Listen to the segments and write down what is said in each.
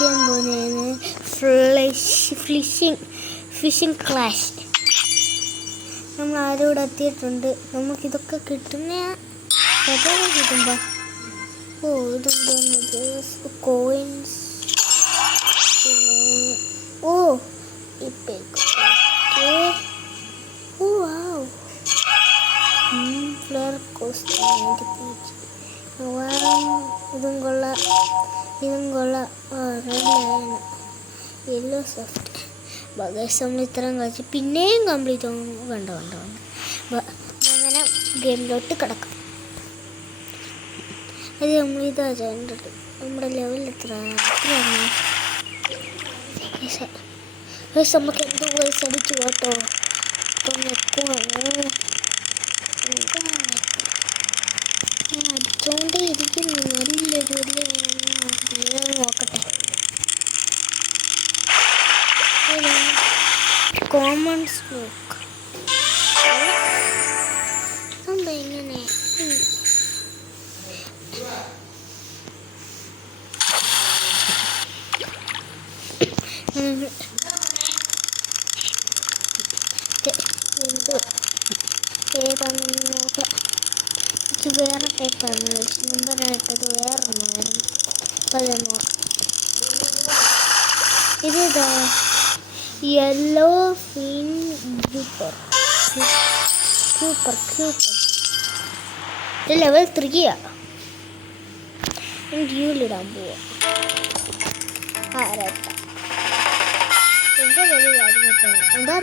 കളിക്കാൻ പോകുന്നതാണ് phishing clash. നമ്മൾ ആരോട് എത്തിയിട്ടുണ്ട്. നമുക്കിതൊക്കെ കിട്ടുന്ന കിട്ടുമ്പോൾ ഇതുണ്ടോന്നത് കോയിൻസ് പിന്നെ ഫ്ലെയർ കോസ്റ്റ് ഇതും കൊള്ളാം യെല്ലോ സോഫ്റ്റ് ബഗേഴ്സ്. നമ്മൾ ഇത്രയും കളിച്ച് പിന്നെയും കംപ്ലീറ്റ് ആവും. വേണ്ട അങ്ങനെ ഗെയിമിലോട്ട് കിടക്കാം. അത് നമ്മളിതാ ചെയ്യേണ്ടത്. നമ്മുടെ ലെവൽ എത്രയാണ് നമുക്ക് എന്തോ വയസ്സ് അടിച്ചു കേട്ടോ. ഇപ്പം അടിച്ചോണ്ടേ ഇരിക്കുന്നു. നല്ലൊരു നോക്കട്ടെ. കോമൺ സ്മോക്ക് എന്താ ഇങ്ങനെ ഏതാണെന്ന് നോക്കാം. എനിക്ക് വേറെ ടൈപ്പാണ് നമ്പറായിട്ടത് വേറൊന്നായിരുന്നു. അപ്പം അത് നോക്കാം. ഇതാ യെല്ലോ ഫിൻ ഗ്രൂപ്പർ ഇത് ലെവൽ 3 ഡ്യൂലിടാൻ പോവാ. എന്താ വലിയ കാര്യം എന്താ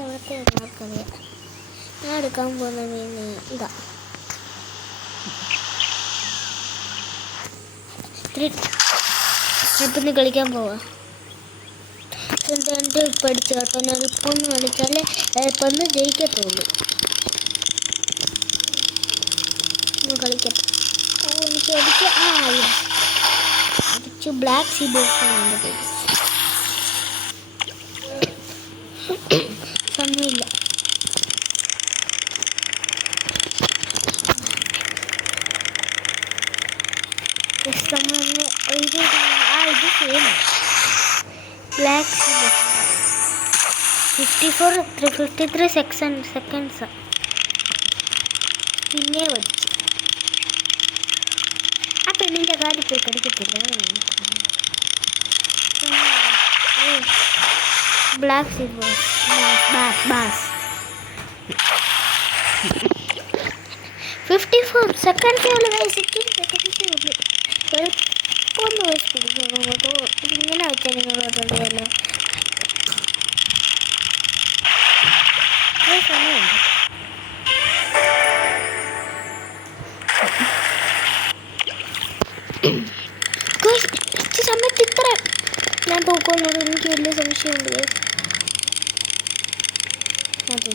എവിടത്തെ ആർക്കറിയാം. ഞാൻ എടുക്കാൻ പോകുന്ന മീൻ ഇതാ. ഇപ്പം കളിക്കാൻ പോവാ. എന്താണ്ട് പഠിച്ചു കേട്ടോ. എളുപ്പമെന്ന് കളിച്ചാലേ എളുപ്പമെന്ന് ജയിക്കത്തുള്ളൂ. കളിക്കട്ടെ. എനിക്ക് അടിച്ചു ബ്ലാക്ക് സീ ബോക്സാണ് എൻ്റെ പേര്. സമയമില്ല. ഇത് same black sea box 53 seconds. പിന്നെ പഠിച്ചു. ആ പെണ്ണിൻ്റെ കാര്യം പോയി കടിക്കത്തില്ല. ബ്ലാക്ക് സീ ബോക്സ് ബാസ് 54 സെക്കൻഡ്സേ ഉള്ളൂ. 16 സെക്കൻഡ്സേ ഉള്ളൂ. എളുപ്പമൊന്ന് വയസ്സ് പിടിക്കുന്നു. ഇതിങ്ങനെ വെച്ചാൽ നിങ്ങളോടല്ലോ സമയമുണ്ട്. സമയത്ത് ഇത്ര ഞാൻ തോക്കുന്നത് എനിക്ക് വലിയ സംശയമുണ്ട്. അതെ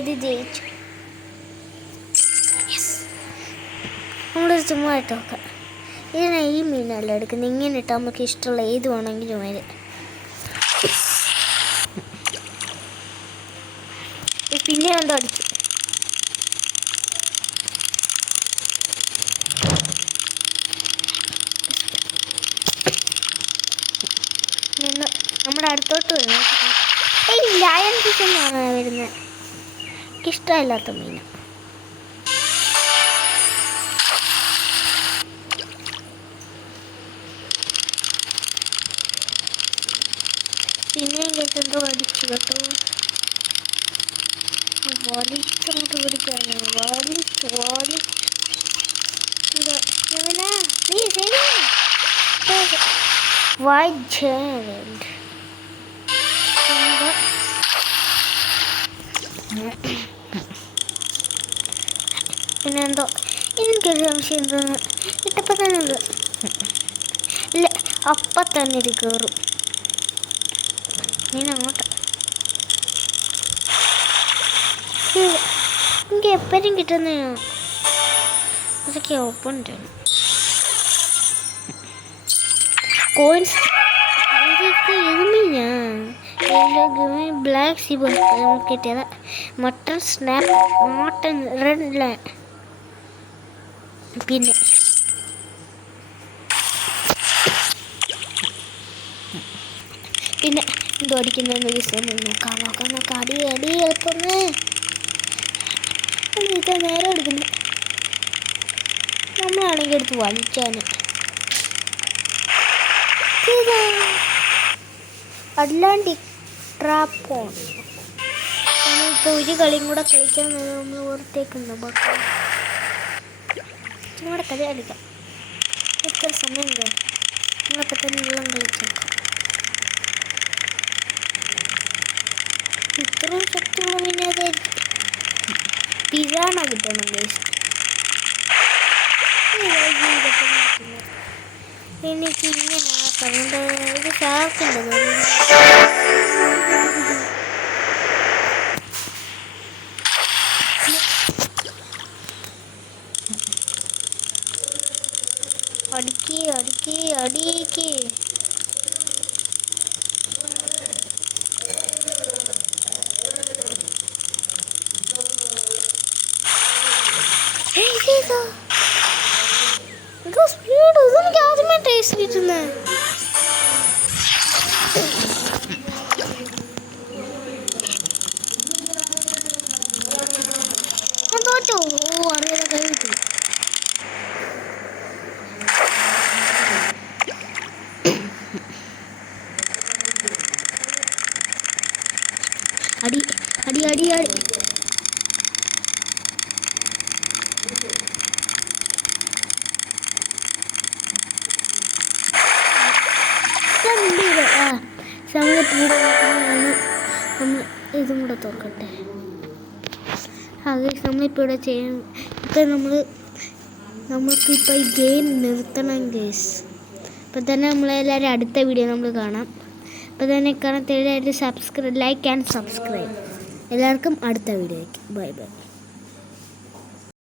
ഇത് ജയിച്ചു. നമ്മൾ ചുമ്മാ ഇട്ട് നോക്കാം. ഇതിനെ ഈ മീനല്ല എടുക്കുന്നത്. ഇങ്ങനെ ഇട്ടാൽ നമുക്ക് ഇഷ്ടമുള്ള ഏത് വേണമെങ്കിലും വരും. പിന്നെ എന്തോ അടിച്ചു. നമ്മുടെ അടുത്തോട്ട് വരുന്നത് ലയൺ ഫിഷ് എന്നാണ് വരുന്നത്. എനിക്കിഷ്ടമില്ലാത്ത മീൻ. പിന്നെയും കേട്ടെന്തോ അടിച്ചു കേട്ടോ. വലിച്ചങ്ങോട്ട് പിടിക്കാണ്. പിന്നെന്തോ എനിക്കൊരു സംശയം എന്തോന്ന് ഇട്ടപ്പോൾ തന്നെ ഉണ്ട്. ഇല്ല അപ്പം തന്നെ ഇത് കയറും. മീൻ അങ്ങോട്ട് എനിക്ക് എപ്പോഴും കിട്ടുന്നതാണ്. അതൊക്കെ ഓപ്പൺ കോയിൻസ്. ഇത് ഇത് മീനാ ബ്ലാക്ക് സീ നമുക്ക് കിട്ടിയത് മട്ടൺ സ്നാപ്പ് മട്ടൺ റെഡ് പിന്നെ എന്തോ അടിക്കുന്നതെന്ന് നോക്കാം അടി എളുപ്പമേ ഇതാ നേരെ എടുക്കുന്നത് നമ്മളാണെങ്കിൽ എടുത്ത് വലിച്ചാണ് അറ്റ്ലാന്റിക് ട്രാപ്പോൺ നമ്മളിപ്പോൾ ഒരു കളിയും കൂടെ കളിക്കാൻ നമ്മൾ ഓർത്തേക്കുന്നു നമ്മുടെ കളി കളിക്കാം എത്ര സമയം നമ്മളപ്പോൾ തന്നെ വെള്ളം കളിച്ചേക്കാം ഇത്രയും ശക്തിയുള്ള പിന്നെ അതായിരിക്കും പിരാണ കിട്ടണം എനിക്ക് ഇങ്ങനെ ആക്കണം ഇത് ഷാർക്കുണ്ട് അടിക്ക് സ്പീഡ് ഇതെനിക്ക് ആദ്യമേ ടേസ്റ്റ് കിട്ടുന്നത് തോറ്റോ അറിയാതെ കൈ കിട്ടി അടി അടി അടി അടി നമ്മൾ ഇതും കൂടെ തുറക്കട്ടെ നമ്മളിപ്പോൾ ഇവിടെ ചെയ്യണം ഇപ്പം നമുക്കിപ്പോൾ ഈ ഗെയിം നിർത്തണം ഗേസ് അപ്പം തന്നെ നമ്മളെല്ലാവരും അടുത്ത വീഡിയോ നമ്മൾ കാണാം അപ്പം തന്നെ കാണാത്ത എല്ലാവരും ലൈക്ക് ആൻഡ് സബ്സ്ക്രൈബ് എല്ലാവർക്കും അടുത്ത വീഡിയോയ്ക്ക് ബൈ